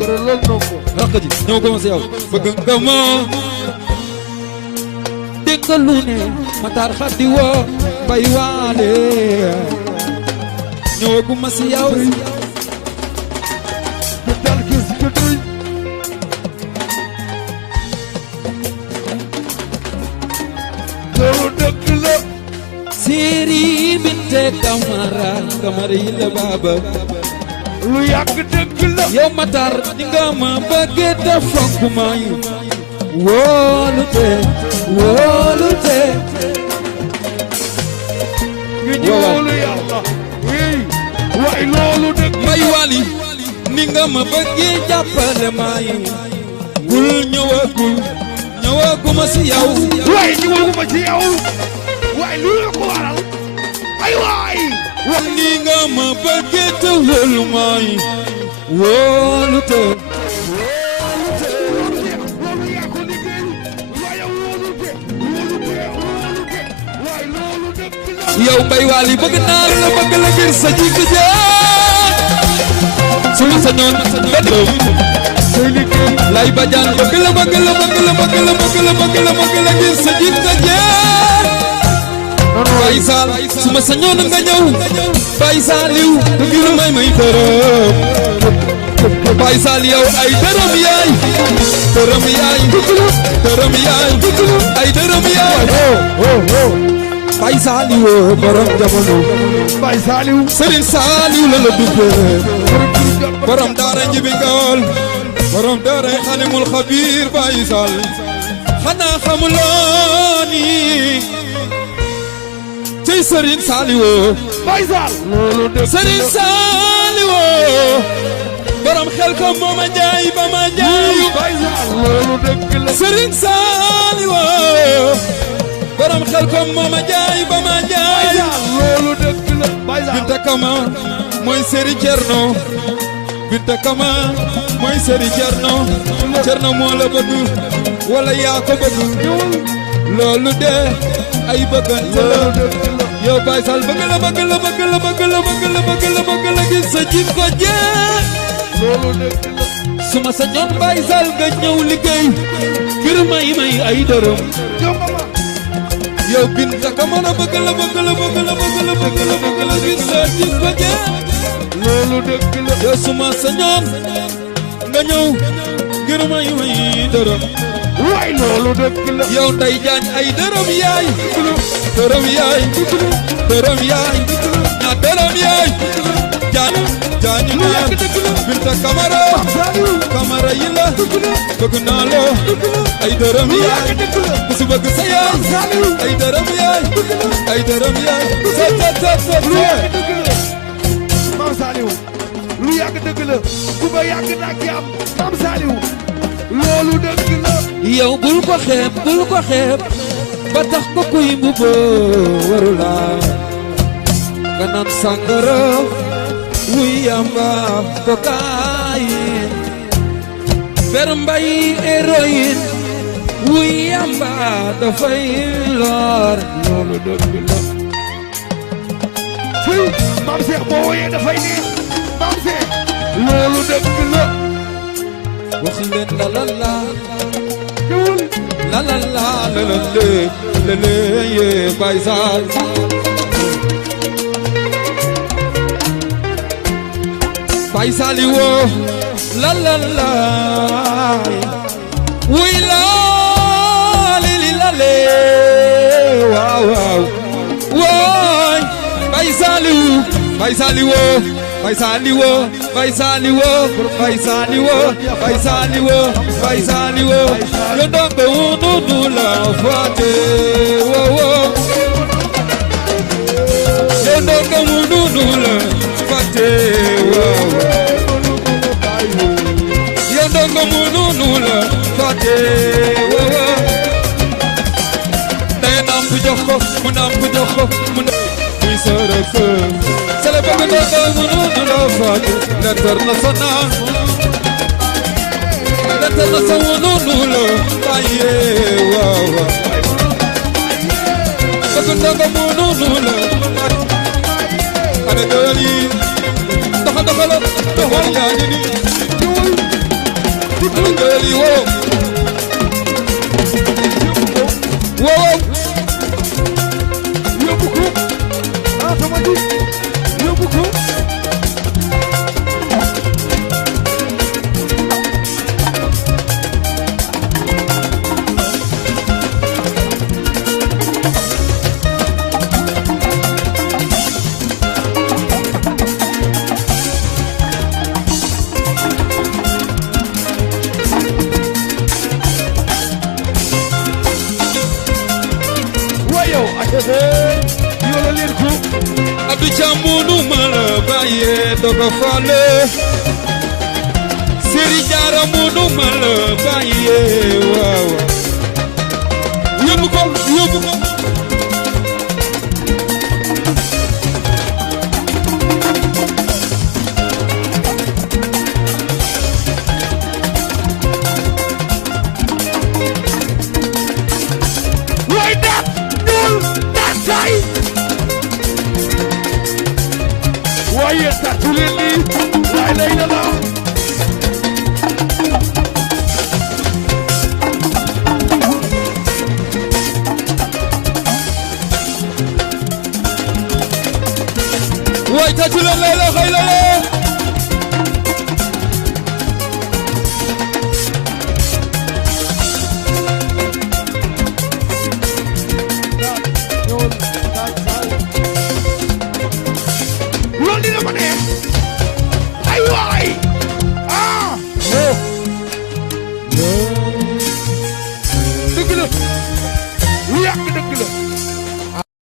gore lool nongo rakk ji ñëw ko ma si yow bëgg nga ma dégg lu ne Matar Xadi woo bay waale ñëwagu ma si yow te dal gis te doy loolu dëgg la Siri binte Kamara Kamara yi la baaba lu yàgg dëgg la yow Matar di nga ma bëggee te fonk ma yi wóolute wóolute nga ñëwolu yàlla oui waay loolu dëgg may wali ni nga ma bëggee jàppale ma yi gul ñëwaguma si yow waay ñëwaguma ci yow waay lu la ko waral ay waay wax ni nga ma bëggee te wóolu ma yi wóolute loolu yaa ko liggéey waaye wóolute waay loolu dëgg la yow bay wali bëgg naa la bëgg la ngir sa jikko ja su ma sañoon say liggéey lay bajaan bëgg la ngir sa jikko ja Baye Sall su ma sañoon nga ñëw Baye Saliou ngir may dërëm Baye Sall yow ay dërëm yaay ay dërëm yaay Baye Saliou borom jamono Baye Saliou Serigne Saliou la la duppee borom daara njibi ngool borom daara xalimul xabiir Baye Sall xanaa xamuloo ni cey Serigne Saliou Baye Sall loolu dëgg Serigne Saliou borom xel ko moo ma jaay ba ma jaayu Baye Sall loolu dëgg la Serigne Saliou borom xel ko moo ma jaay ba ma jaayu loolu dëgg la Baye Sall Binta Kama mooy Serigne Cerno Binta Kama mooy Serigne Cerno moo la bëgg wala yaa ko bëgg loolu de ay bëggante la yow Baye Sall bëgg la gis sa jikko jeex loolu dëgg la su ma sañoon Baye Sall nga ñëw liggéey ngir may ay dërëm yow Binta Kama la bëgg la gis sa jikko jeex loolu dëgg la yow su ma sañoon nga ñëw ngir may dërëm waay loolu dëgg la yow Ndey Jaañ ay dërëm yaay ñaa dërëm yaay jaañu naa Binta Kamara yi la bëgg naa la ay dërëm yaay ku si bëgg sa yaay ay dërëm yaay sa Maam Saliou lu yàgg dëgg la ku ba yàgg naa ki am Maam Saliou loolu dëgg la yow bul ko xeeb ba tax ko kuy mbubo warula nga naan sàngara wuy yamba cocaïne fer mbay héroïne wuy yamba dafay lor loolu dëgg la fuy Maam Cheikh boo woyee dafay neex Maam Cheikh loolu dëgg la wax leen la la la ñëwul la la la la la le yee Baye Sall Baye Saliou la la la wuy la li la le waaw waay Baye Saliou yo dongo unu la fate wo yo dongo unu la fate wo yo dongo unu la fate wo day namp jox ko mu namp jox ko mu muy sërëf c'est le bëgg dongo unu la fate l'international no nulo aye wawa sakunda mo no nulo ane dali dakhala to wali yani ni Wow. yóbbu ko ah sama ji yóbbu ko wayo ahehe yola leen ko Abidjan munu mala baye dogo fale Seri Jara munu mala baye wow yóbbu ko way dat ñuul dat say waaye tàccu leen lii laay lay la la way tàccu leen lay la xëy la loolu dina ma neex